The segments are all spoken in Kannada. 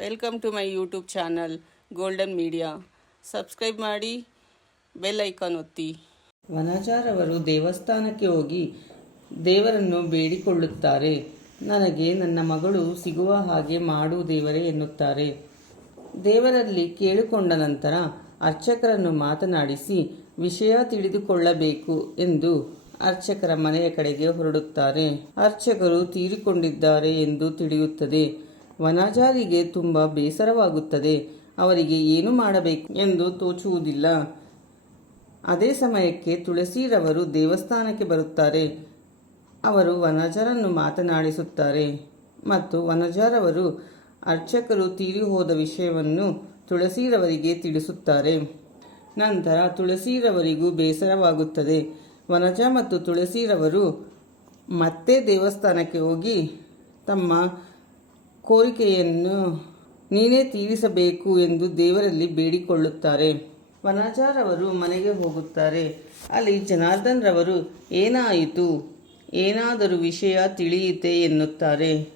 Welcome to my YouTube channel golden media subscribe ಮಾಡಿ ಬೆಲ್ ಐಕಾನ್ ಒತ್ತಿ. ವನಜಾರವರು ದೇವಸ್ಥಾನಕ್ಕೆ ಹೋಗಿ ದೇವರನ್ನು ಬೇಡಿಕೊಳ್ಳುತ್ತಾರೆ. ನನಗೆ ನನ್ನ ಮಗಳು ಸಿಗುವ ಹಾಗೆ ಮಾಡು ದೇವರೇ ಎನ್ನುತ್ತಾರೆ. ದೇವರಲ್ಲಿ ಕೇಳಿಕೊಂಡ ನಂತರ ಅರ್ಚಕರನ್ನು ಮಾತನಾಡಿಸಿ, ವಿಷಯ ತಿಳಿದುಕೊಳ್ಳಬೇಕು ಎಂದು ಅರ್ಚಕರ ಮನೆಯ ಕಡೆಗೆ ಹೊರಡುತ್ತಾರೆ. ಅರ್ಚಕರು ತೀರಿಕೊಂಡಿದ್ದಾರೆ ಎಂದು ತಿಳಿಯುತ್ತದೆ. ವನಜಾರಿಗೆ ತುಂಬ ಬೇಸರವಾಗುತ್ತದೆ. ಅವರಿಗೆ ಏನು ಮಾಡಬೇಕು ಎಂದು ತೋಚುವುದಿಲ್ಲ. ಅದೇ ಸಮಯಕ್ಕೆ ತುಳಸಿರವರು ದೇವಸ್ಥಾನಕ್ಕೆ ಬರುತ್ತಾರೆ. ಅವರು ವನಜರನ್ನು ಮಾತನಾಡಿಸುತ್ತಾರೆ. ಮತ್ತು ವನಜರವರು ಅರ್ಚಕರು ತೀರಿ ಹೋದ ವಿಷಯವನ್ನು ತುಳಸಿರವರಿಗೆ ತಿಳಿಸುತ್ತಾರೆ. ನಂತರ ತುಳಸಿರವರಿಗೂ ಬೇಸರವಾಗುತ್ತದೆ. ವನಜ ಮತ್ತು ತುಳಸಿರವರು ಮತ್ತೆ ದೇವಸ್ಥಾನಕ್ಕೆ ಹೋಗಿ ತಮ್ಮ ಕೋರಿಕೆಯನ್ನು ನೀನೇ ತೀರಿಸಬೇಕು ಎಂದು ದೇವರಲ್ಲಿ ಬೇಡಿಕೊಳ್ಳುತ್ತಾರೆ. ವನಜಾರವರು ಮನೆಗೆ ಹೋಗುತ್ತಾರೆ. ಅಲ್ಲಿ ಜನಾರ್ದನ್ ರವರು, ಏನಾಯಿತು? ಏನಾದರೂ ವಿಷಯ ತಿಳಿಯಿತೆ ಎನ್ನುತ್ತಾರೆ.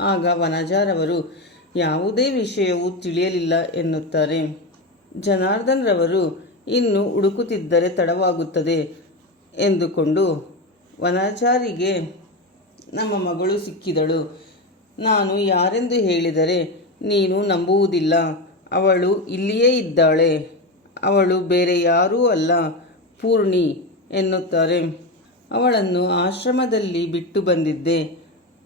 ಆಗ ವನಜಾರವರು ಯಾವುದೇ ವಿಷಯವು ತಿಳಿಯಲಿಲ್ಲ ಎನ್ನುತ್ತಾರೆ. ಜನಾರ್ದನ್ ರವರು, ಇನ್ನು ಹುಡುಕುತ್ತಿದ್ದರೆ ತಡವಾಗುತ್ತದೆ ಎಂದುಕೊಂಡು ವನಾಚಾರಿಗೆ ನಮ್ಮ ಮಗಳು ಸಿಕ್ಕಿದಳು. ನಾನು ಯಾರೆಂದು ಹೇಳಿದರೆ ನೀನು ನಂಬುವುದಿಲ್ಲ. ಅವಳು ಇಲ್ಲಿಯೇ ಇದ್ದಾಳೆ. ಅವಳು ಬೇರೆ ಯಾರೂ ಅಲ್ಲ, ಪೂರ್ಣಿ ಎನ್ನುತ್ತಾರೆ. ಅವಳನ್ನು ಆಶ್ರಮದಲ್ಲಿ ಬಿಟ್ಟು ಬಂದಿದ್ದೆ.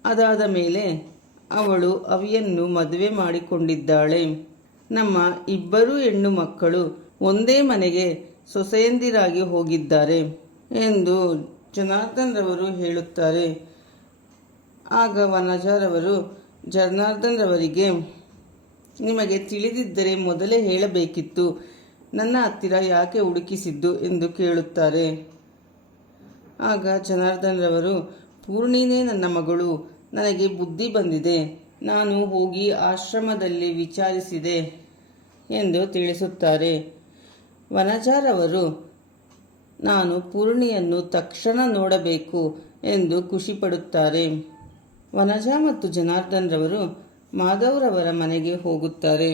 ಅದಾದ ಮೇಲೆ ಅವಳು ಅವಿಯನ್ನು ಮದುವೆ ಮಾಡಿಕೊಂಡಿದ್ದಾಳೆ. ನಮ್ಮ ಇಬ್ಬರು ಹೆಣ್ಣು ಮಕ್ಕಳು ಒಂದೇ ಮನೆಗೆ ಸೊಸೆಯಂದಿರಾಗಿ ಹೋಗಿದ್ದಾರೆ ಎಂದು ಜನಾರ್ದನ್ ರವರು ಹೇಳುತ್ತಾರೆ. ಆಗ ವನಜಾರವರು, ಜನಾರ್ದನ್ ರವರಿಗೆ, ನಿಮಗೆ ತಿಳಿದಿದ್ದರೆ ಮೊದಲೇ ಹೇಳಬೇಕಿತ್ತು. ನನ್ನ ಹತ್ತಿರ ಯಾಕೆ ಹುಡುಕಿಸಿದ್ದು? ಎಂದು ಕೇಳುತ್ತಾರೆ. ಆಗ ಜನಾರ್ದನ್ ರವರು, ಪೂರ್ಣಿನೇ ನನ್ನ ಮಗಳು, ನನಗೆ ಬುದ್ಧಿ ಬಂದಿದೆ. ನಾನು ಹೋಗಿ ಆಶ್ರಮದಲ್ಲಿ ವಿಚಾರಿಸಿದೆ ಎಂದು ತಿಳಿಸುತ್ತಾರೆ. ವನಜಾರವರು ನಾನು ಪೂರ್ಣಿಯನ್ನು ತಕ್ಷಣ ನೋಡಬೇಕು ಎಂದು ಖುಷಿಪಡುತ್ತಾರೆ. ವನಜಾ ಮತ್ತು ಜನಾರ್ದನ್ ರವರು ಮಾಧವ್ರವರ ಮನೆಗೆ ಹೋಗುತ್ತಾರೆ.